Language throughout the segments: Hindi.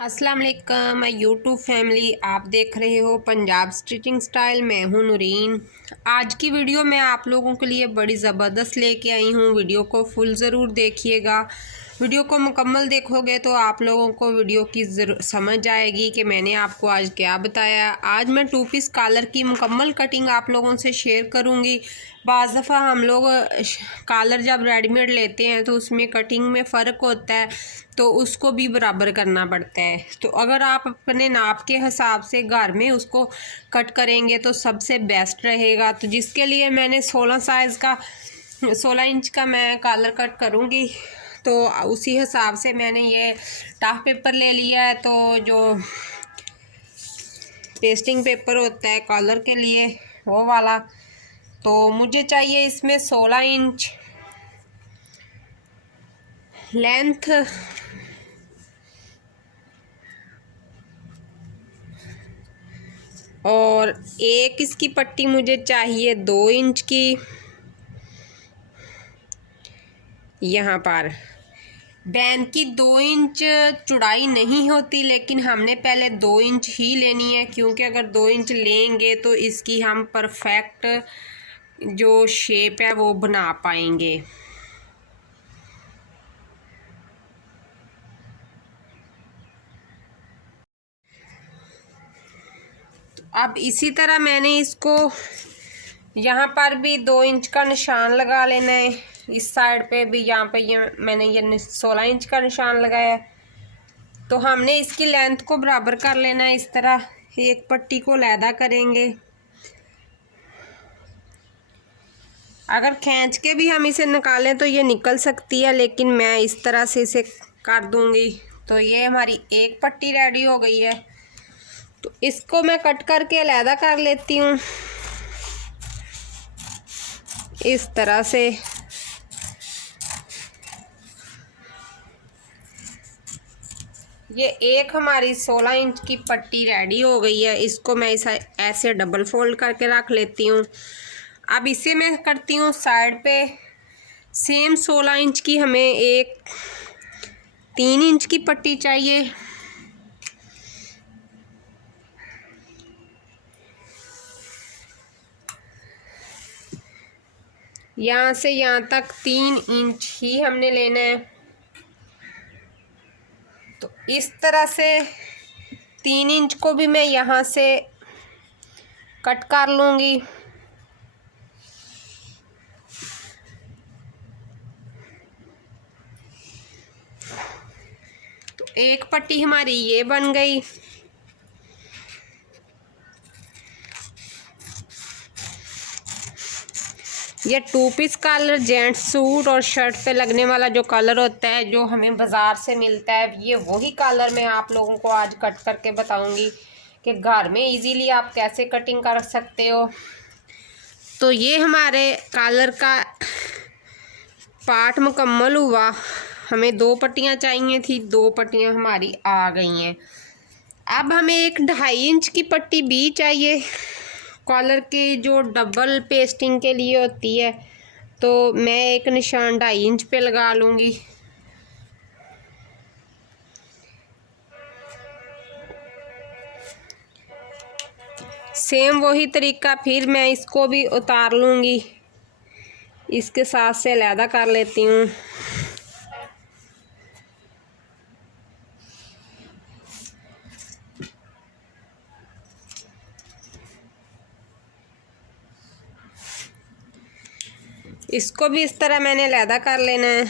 अस्सलाम वालेकुम माय यूट्यूब फैमिली। आप देख रहे हो पंजाब स्टिचिंग स्टाइल। मैं हूं नूरीन। आज की वीडियो मैं आप लोगों के लिए बड़ी ज़बरदस्त लेके आई हूं। वीडियो को फुल ज़रूर देखिएगा। वीडियो को मुकम्मल देखोगे तो आप लोगों को वीडियो की समझ आएगी कि मैंने आपको आज क्या बताया। आज मैं 2 पीस कॉलर की मुकम्मल कटिंग आप लोगों से शेयर करूंगी। बाज़ दफ़ा हम लोग कॉलर जब रेडीमेड लेते हैं तो उसमें कटिंग में फ़र्क होता है, तो उसको भी बराबर करना पड़ता है। तो अगर आप अपने नाप के हिसाब से घर में उसको कट करेंगे तो सबसे बेस्ट रहेगा। तो जिसके लिए मैंने 16 इंच का मैं कॉलर कट करूँगी, तो उसी हिसाब से मैंने ये टाफ पेपर ले लिया है। तो जो पेस्टिंग पेपर होता है कॉलर के लिए वो वाला, तो मुझे चाहिए इसमें 16 इंच लेंथ और एक इसकी पट्टी मुझे चाहिए 2 इंच की। यहाँ पर बैन की 2 इंच चौड़ाई नहीं होती, लेकिन हमने पहले 2 इंच ही लेनी है, क्योंकि अगर 2 इंच लेंगे तो इसकी हम परफेक्ट जो शेप है वो बना पाएंगे। तो अब इसी तरह मैंने इसको यहाँ पर भी 2 इंच का निशान लगा लेना है। इस साइड पे भी यहाँ पे मैंने ये 16 इंच का निशान लगाया है। तो हमने इसकी लेंथ को बराबर कर लेना है। इस तरह एक पट्टी को अलहदा करेंगे। अगर खींच के भी हम इसे निकालें तो ये निकल सकती है, लेकिन मैं इस तरह से इसे कर दूंगी। तो ये हमारी एक पट्टी रेडी हो गई है। तो इसको मैं कट करके अलहदा कर लेती हूँ इस तरह से। ये एक हमारी 16 इंच की पट्टी रेडी हो गई है। इसको मैं ऐसे डबल फोल्ड करके रख लेती हूँ। अब इसे मैं करती हूँ साइड पे। सेम 16 इंच की हमें एक 3 इंच की पट्टी चाहिए। यहाँ से यहाँ तक 3 इंच ही हमने लेना है। तो इस तरह से 3 इंच को भी मैं यहाँ से कट कर लूँगी। तो एक पट्टी हमारी ये बन गई। ये 2 पीस कॉलर जेंट्स सूट और शर्ट पे लगने वाला जो कॉलर होता है, जो हमें बाज़ार से मिलता है, ये वही कॉलर मैं आप लोगों को आज कट करके बताऊंगी कि घर में इजीली आप कैसे कटिंग कर सकते हो। तो ये हमारे कॉलर का पार्ट मुकम्मल हुआ। हमें 2 पट्टियाँ चाहिए थी, 2 पट्टियाँ हमारी आ गई हैं। अब हमें एक 2.5 इंच की पट्टी भी चाहिए कॉलर की, जो डबल पेस्टिंग के लिए होती है। तो मैं एक निशान 2.5 इंच पे लगा लूँगी। सेम वही तरीका फिर मैं इसको भी उतार लूँगी। इसके साथ से अलहदा कर लेती हूँ। इसको भी इस तरह मैंने अलहदा कर लेना है।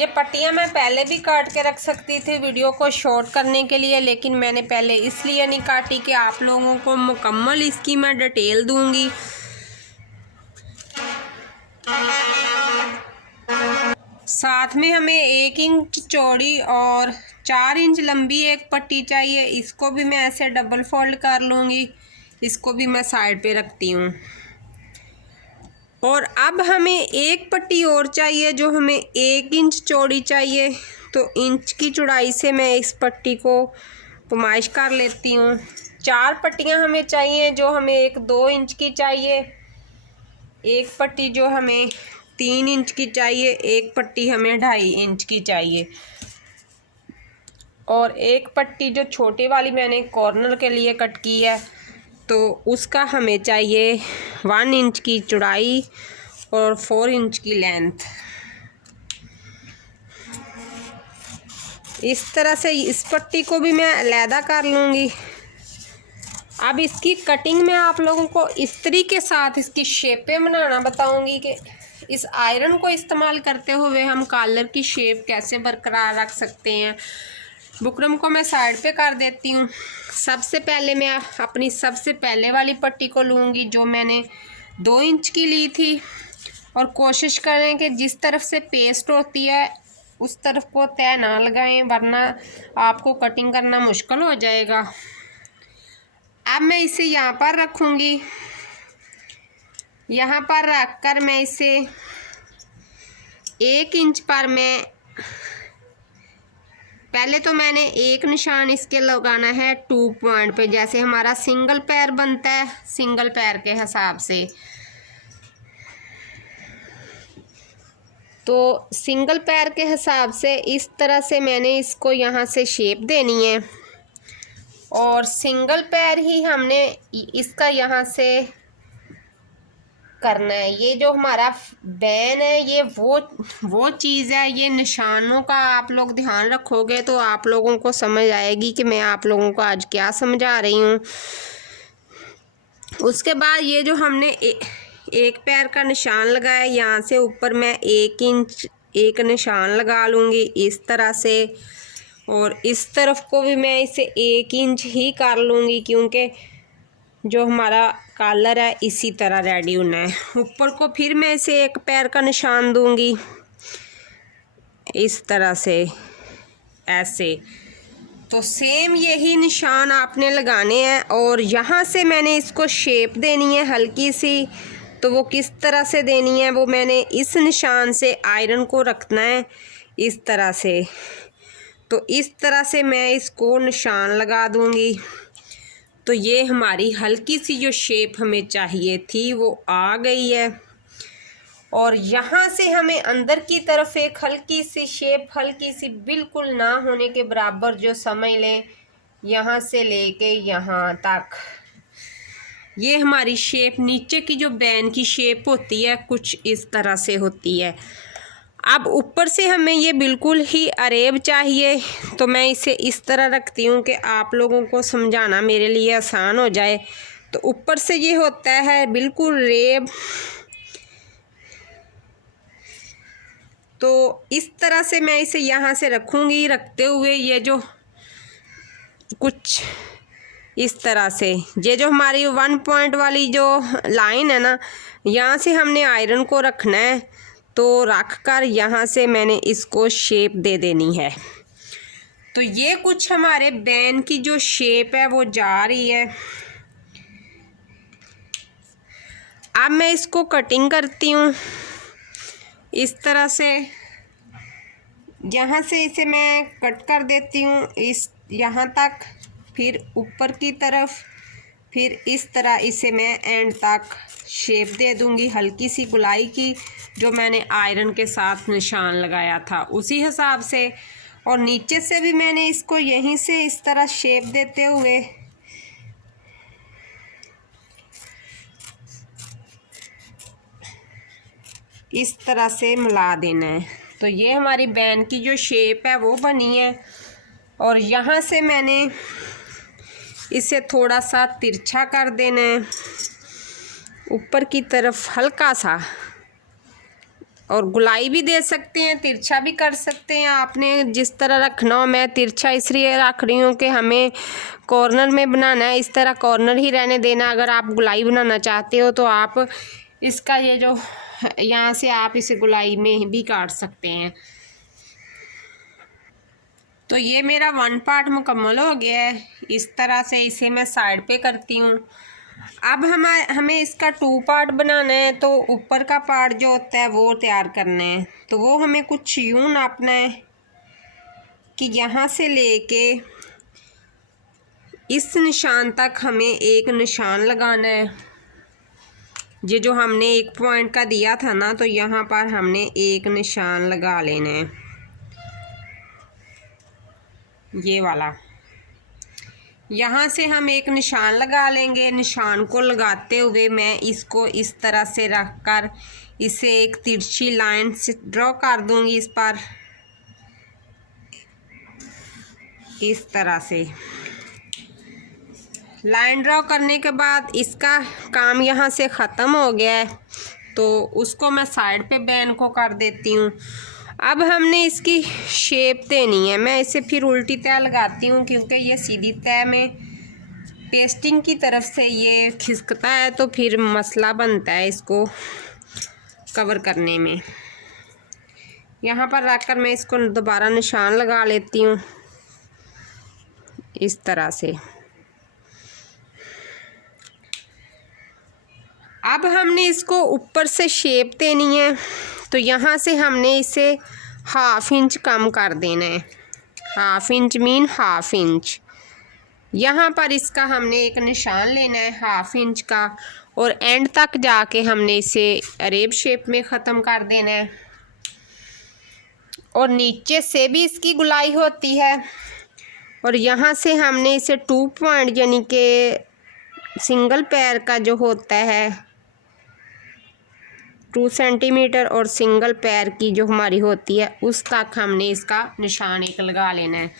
ये पट्टियाँ मैं पहले भी काट के रख सकती थी वीडियो को शॉर्ट करने के लिए, लेकिन मैंने पहले इसलिए नहीं काटी कि आप लोगों को मुकम्मल इसकी मैं डिटेल दूंगी। साथ में हमें 1 इंच चौड़ी और 4 इंच लंबी एक पट्टी चाहिए। इसको भी मैं ऐसे डबल फोल्ड कर लूँगी। इसको भी मैं साइड पे रखती हूँ। और अब हमें एक पट्टी और चाहिए, जो हमें 1 इंच चौड़ी चाहिए। तो इंच की चौड़ाई से मैं इस पट्टी को पुमाइश कर लेती हूँ। 4 पट्टियाँ हमें चाहिए, जो हमें एक 2 इंच की चाहिए, एक पट्टी जो हमें 3 इंच की चाहिए, एक पट्टी हमें 2.5 इंच की चाहिए, और एक पट्टी जो छोटी वाली मैंने कॉर्नर के लिए कट की है तो उसका हमें चाहिए 1 इंच की चौड़ाई और 4 इंच की लेंथ। इस तरह से इस पट्टी को भी मैं अलहदा कर लूँगी। अब इसकी कटिंग में आप लोगों को इस्त्री के साथ इसकी शेपें बनाना बताऊंगी कि इस आयरन को इस्तेमाल करते हुए हम कॉलर की शेप कैसे बरकरार रख सकते हैं। बुकरम को मैं साइड पे कर देती हूँ। सबसे पहले मैं अपनी सबसे पहले वाली पट्टी को लूँगी जो मैंने 2 इंच की ली थी, और कोशिश करें कि जिस तरफ से पेस्ट होती है उस तरफ को तय ना लगाएं, वरना आपको कटिंग करना मुश्किल हो जाएगा। अब मैं इसे यहाँ पर रखूँगी। यहाँ पर रख कर मैं इसे 1 इंच पर मैं पहले तो मैंने एक निशान इसके लगाना है 2 पॉइंट पे, जैसे हमारा सिंगल पैर बनता है सिंगल पैर के हिसाब से। तो सिंगल पैर के हिसाब से इस तरह से मैंने इसको यहाँ से शेप देनी है, और सिंगल पैर ही हमने इसका यहाँ से करना है। ये जो हमारा बैन है ये वो चीज़ है, ये निशानों का आप लोग ध्यान रखोगे तो आप लोगों को समझ आएगी कि मैं आप लोगों को आज क्या समझा रही हूँ। उसके बाद ये जो हमने एक पैर का निशान लगाया, यहाँ से ऊपर मैं 1 इंच एक निशान लगा लूँगी इस तरह से, और इस तरफ को भी मैं इसे 1 इंच ही कर लूँगी क्योंकि जो हमारा कॉलर है इसी तरह रेडी होना है। ऊपर को फिर मैं इसे 1 पैर का निशान दूँगी इस तरह से, ऐसे। तो सेम यही निशान आपने लगाने हैं, और यहाँ से मैंने इसको शेप देनी है हल्की सी। तो वो किस तरह से देनी है वो मैंने इस निशान से आयरन को रखना है इस तरह से। तो इस तरह से मैं इसको निशान लगा दूँगी। तो ये हमारी हल्की सी जो शेप हमें चाहिए थी वो आ गई है, और यहाँ से हमें अंदर की तरफ एक हल्की सी शेप, हल्की सी बिल्कुल ना होने के बराबर जो समझ लें, यहाँ से लेके यहाँ तक ये हमारी शेप, नीचे की जो बैन की शेप होती है कुछ इस तरह से होती है। अब ऊपर से हमें ये बिल्कुल ही अरेब चाहिए, तो मैं इसे इस तरह रखती हूँ कि आप लोगों को समझाना मेरे लिए आसान हो जाए। तो ऊपर से ये होता है बिल्कुल रेब। तो इस तरह से मैं इसे यहाँ से रखूँगी, रखते हुए ये जो कुछ इस तरह से, ये जो हमारी 1 पॉइंट वाली जो लाइन है ना, यहाँ से हमने आयरन को रखना है। तो रख कर यहाँ से मैंने इसको शेप दे देनी है। तो ये कुछ हमारे बैन की जो शेप है वो जा रही है। अब मैं इसको कटिंग करती हूँ इस तरह से। यहाँ से इसे मैं कट कर देती हूँ इस यहाँ तक, फिर ऊपर की तरफ, फिर इस तरह इसे मैं एंड तक शेप दे दूँगी हल्की सी गुलाई की, जो मैंने आयरन के साथ निशान लगाया था उसी हिसाब से। और नीचे से भी मैंने इसको यहीं से इस तरह शेप देते हुए इस तरह से मिला देना है। तो ये हमारी बैन की जो शेप है वो बनी है, और यहाँ से मैंने इसे थोड़ा सा तिरछा कर देना है ऊपर की तरफ हल्का सा, और गुलाई भी दे सकते हैं, तिरछा भी कर सकते हैं, आपने जिस तरह रखना हो। मैं तिरछा इसलिए रख रही हूँ कि हमें कॉर्नर में बनाना है, इस तरह कॉर्नर ही रहने देना। अगर आप गुलाई बनाना चाहते हो तो आप इसका ये जो यहाँ से आप इसे गुलाई में भी काट सकते हैं। तो ये मेरा 1 पार्ट मुकम्मल हो गया है। इस तरह से इसे मैं साइड पे करती हूँ। अब हमें इसका 2 पार्ट बनाना है, तो ऊपर का पार्ट जो होता है वो तैयार करना है। तो वो हमें कुछ यूँ नापना है कि यहाँ से लेके इस निशान तक हमें एक निशान लगाना है। ये जो हमने एक पॉइंट का दिया था ना, तो यहाँ पर हमने एक निशान लगा लेना है, ये वाला। यहाँ से हम एक निशान लगा लेंगे। निशान को लगाते हुए मैं इसको इस तरह से रखकर इसे एक तिरछी लाइन से ड्रॉ कर दूंगी इस पर, इस तरह से लाइन ड्रॉ करने के बाद इसका काम यहाँ से ख़त्म हो गया है, तो उसको मैं साइड पे बैन को कर देती हूँ। अब हमने इसकी शेप देनी है। मैं इसे फिर उल्टी तह लगाती हूँ क्योंकि ये सीधी तह में पेस्टिंग की तरफ से ये खिसकता है, तो फिर मसला बनता है इसको कवर करने में। यहाँ पर रखकर मैं इसको दोबारा निशान लगा लेती हूँ इस तरह से। अब हमने इसको ऊपर से शेप देनी है, तो यहाँ से हमने इसे 1/2 इंच कम कर देना है। 1/2 इंच मीन 1/2 इंच। यहाँ पर इसका हमने एक निशान लेना है 1/2 इंच का, और एंड तक जाके हमने इसे अरेब शेप में ख़त्म कर देना है। और नीचे से भी इसकी गुलाई होती है, और यहाँ से हमने इसे 2 पॉइंट यानी कि सिंगल पैर का जो होता है 2 सेंटीमीटर और सिंगल पैर की जो हमारी होती है उस तक हमने इसका निशान एक लगा लेना है।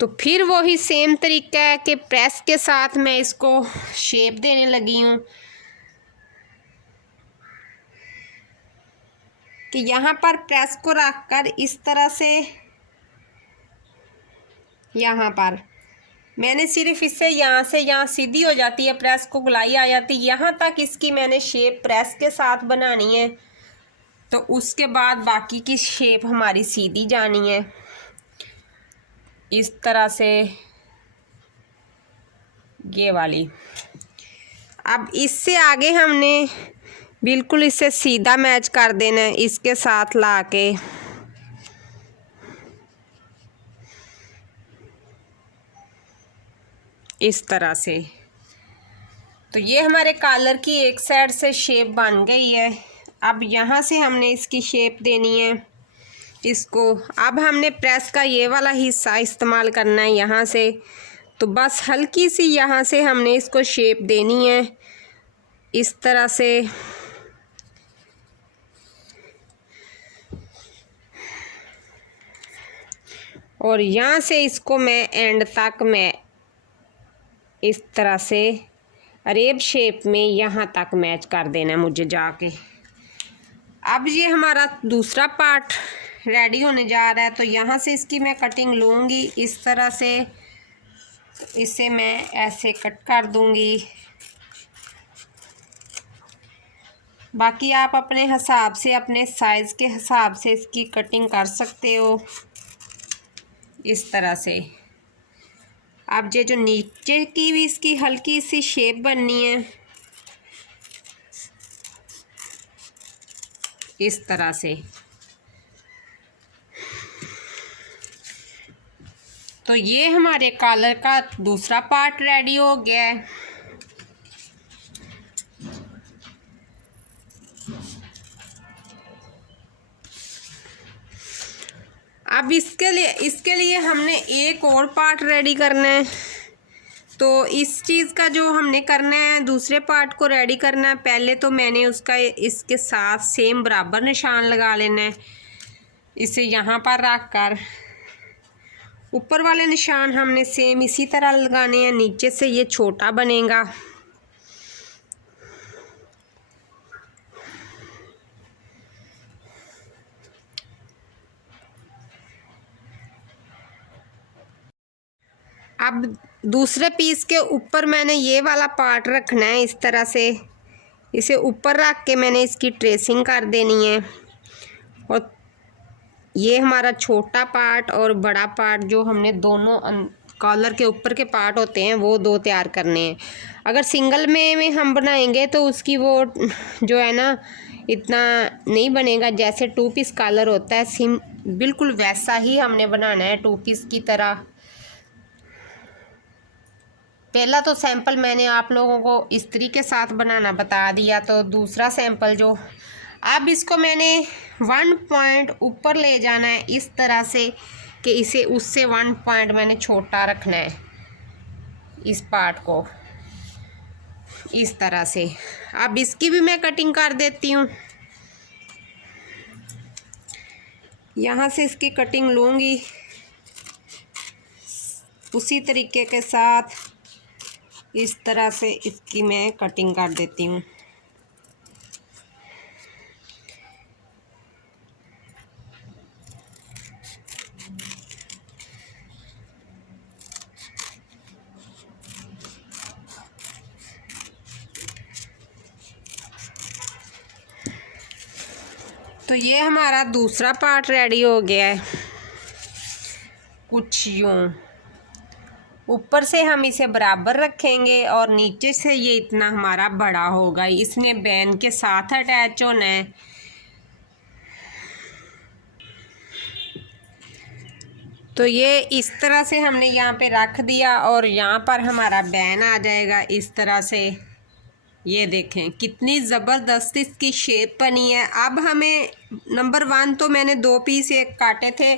तो फिर वही सेम तरीका है कि प्रेस के साथ मैं इसको शेप देने लगी हूँ कि यहाँ पर प्रेस को रखकर इस तरह से, यहाँ पर मैंने सिर्फ इससे यहाँ से यहाँ सीधी हो जाती है, प्रेस को गुलाई आ जाती है, यहाँ तक इसकी मैंने शेप प्रेस के साथ बनानी है। तो उसके बाद बाकी की शेप हमारी सीधी जानी है इस तरह से, ये वाली। अब इससे आगे हमने बिल्कुल इसे सीधा मैच कर देना है इसके साथ लाके। इस तरह से। तो ये हमारे कॉलर की एक साइड से शेप बन गई है। अब यहाँ से हमने इसकी शेप देनी है इसको। अब हमने प्रेस का ये वाला हिस्सा इस्तेमाल करना है यहाँ से, तो बस हल्की सी यहाँ से हमने इसको शेप देनी है इस तरह से। और यहाँ से इसको मैं एंड तक मैं इस तरह से अरेब शेप में यहाँ तक मैच कर देना है मुझे जाके। अब ये हमारा दूसरा पार्ट रेडी होने जा रहा है, तो यहाँ से इसकी मैं कटिंग लूँगी इस तरह से। इसे मैं ऐसे कट कर दूँगी। बाकी आप अपने हिसाब से, अपने साइज़ के हिसाब से इसकी कटिंग कर सकते हो इस तरह से। अब ये जो नीचे की भी इसकी हल्की सी शेप बननी है इस तरह से। तो ये हमारे कॉलर का दूसरा पार्ट रेडी हो गया है। अब इसके लिए हमने एक और पार्ट रेडी करना है। तो इस चीज़ का जो हमने करना है, दूसरे पार्ट को रेडी करना है। पहले तो मैंने उसका इसके साथ सेम बराबर निशान लगा लेना है। इसे यहाँ पर रख कर ऊपर वाले निशान हमने सेम इसी तरह लगाने हैं। नीचे से ये छोटा बनेगा। अब दूसरे पीस के ऊपर मैंने ये वाला पार्ट रखना है इस तरह से। इसे ऊपर रख के मैंने इसकी ट्रेसिंग कर देनी है। और ये हमारा छोटा पार्ट और बड़ा पार्ट जो हमने दोनों कॉलर के ऊपर के पार्ट होते हैं वो दो तैयार करने हैं। अगर सिंगल में हम बनाएंगे तो उसकी वो जो है ना इतना नहीं बनेगा। जैसे 2 पीस कॉलर होता है बिल्कुल वैसा ही हमने बनाना है 2 पीस की तरह। पहला तो सैंपल मैंने आप लोगों को इस्त्री के साथ बनाना बता दिया, तो दूसरा सैंपल जो अब इसको मैंने 1 पॉइंट ऊपर ले जाना है इस तरह से कि इसे उससे 1 पॉइंट मैंने छोटा रखना है, इस पार्ट को इस तरह से। अब इसकी भी मैं कटिंग कर देती हूँ। यहाँ से इसकी कटिंग लूँगी उसी तरीके के साथ, इस तरह से इसकी मैं कटिंग कर देती हूँ। तो ये हमारा दूसरा पार्ट रेडी हो गया है। कुछ यूँ ऊपर से हम इसे बराबर रखेंगे और नीचे से ये इतना हमारा बड़ा होगा, इसने बैन के साथ अटैच होना है। तो ये इस तरह से हमने यहाँ पे रख दिया और यहाँ पर हमारा बैन आ जाएगा इस तरह से। ये देखें कितनी ज़बरदस्त इसकी शेप बनी है। अब हमें नंबर 1 तो मैंने 2 पीस एक काटे थे,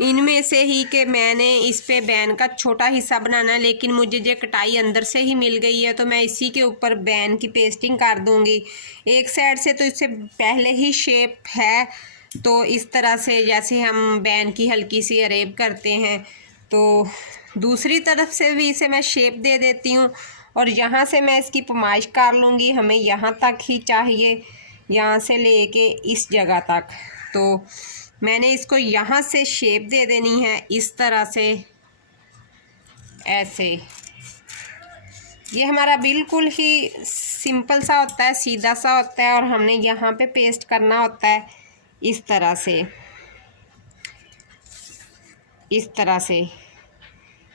इनमें से ही कि मैंने इस पे बैन का छोटा हिस्सा बनाना है, लेकिन मुझे ये कटाई अंदर से ही मिल गई है तो मैं इसी के ऊपर बैन की पेस्टिंग कर दूंगी। एक साइड से तो इससे पहले ही शेप है, तो इस तरह से जैसे हम बैन की हल्की सी अरेब करते हैं, तो दूसरी तरफ से भी इसे मैं शेप दे देती हूँ। और यहाँ से मैं इसकी पमाइश कर लूँगी, हमें यहाँ तक ही चाहिए, यहाँ से लेके इस जगह तक। तो मैंने इसको यहाँ से शेप दे देनी है इस तरह से, ऐसे। ये हमारा बिल्कुल ही सिंपल सा होता है, सीधा सा होता है, और हमने यहाँ पे पेस्ट करना होता है इस तरह से, इस तरह से।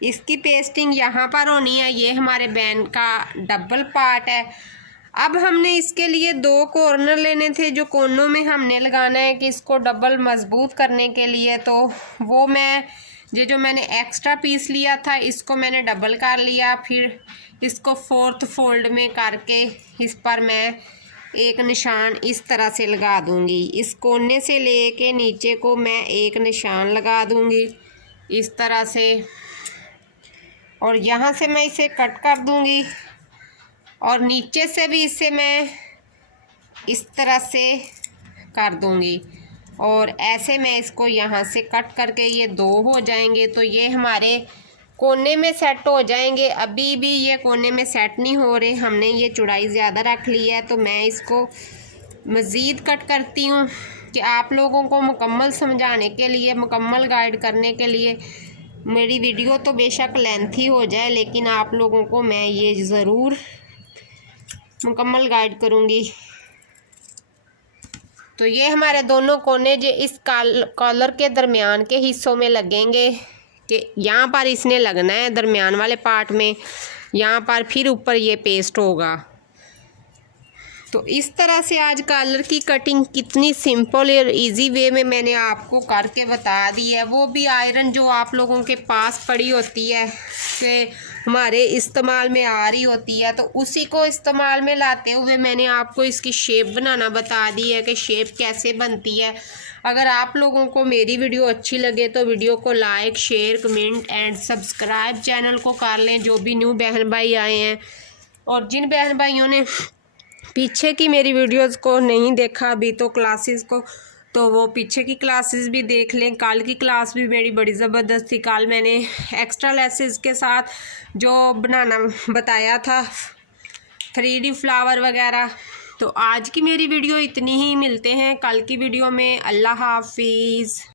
इसकी पेस्टिंग यहाँ पर होनी है। ये हमारे बैन का डबल पार्ट है। अब हमने इसके लिए 2 कॉर्नर लेने थे, जो कोनों में हमने लगाना है कि इसको डबल मजबूत करने के लिए। तो वो जो मैंने एक्स्ट्रा पीस लिया था, इसको मैंने डबल कर लिया, फिर इसको 4th फोल्ड में करके इस पर मैं एक निशान इस तरह से लगा दूंगी। इस कोने से लेके नीचे को मैं एक निशान लगा दूंगी इस तरह से, और यहाँ से मैं इसे कट कर दूंगी, और नीचे से भी इसे मैं इस तरह से कर दूंगी, और ऐसे मैं इसको यहाँ से कट करके ये 2 हो जाएंगे। तो ये हमारे कोने में सेट हो जाएंगे। अभी भी ये कोने में सेट नहीं हो रहे, हमने ये चौड़ाई ज़्यादा रख ली है। तो मैं इसको मज़ीद कट करती हूँ कि आप लोगों को मुकम्मल समझाने के लिए, मुकम्मल गाइड करने के लिए। मेरी वीडियो तो बेशक लेंथी हो जाए, लेकिन आप लोगों को मैं ये ज़रूर मुकम्मल गाइड करूँगी। तो ये हमारे दोनों कोने जो इस कॉलर के दरमियान के हिस्सों में लगेंगे, कि यहाँ पर इसने लगना है दरमियान वाले पार्ट में, यहाँ पर फिर ऊपर ये पेस्ट होगा। तो इस तरह से आज कॉलर की कटिंग कितनी सिंपल और इजी वे में मैंने आपको करके बता दी है। वो भी आयरन जो आप लोगों के पास पड़ी होती है कि हमारे इस्तेमाल में आ रही होती है, तो उसी को इस्तेमाल में लाते हुए मैंने आपको इसकी शेप बनाना बता दी है कि शेप कैसे बनती है। अगर आप लोगों को मेरी वीडियो अच्छी लगे तो वीडियो को like, share, comment and subscribe channel को कर लें, जो भी न्यू बहन भाई आए हैं। और जिन बहन भाइयों ने पीछे की मेरी वीडियोस को नहीं देखा अभी तो क्लासेस को, तो वो पीछे की क्लासेस भी देख लें। कल की क्लास भी मेरी बड़ी ज़बरदस्त थी। कल मैंने एक्स्ट्रा लेसेस के साथ जो बनाना बताया था, 3D फ्लावर वगैरह। तो आज की मेरी वीडियो इतनी ही, मिलते हैं कल की वीडियो में। अल्लाह हाफिज़।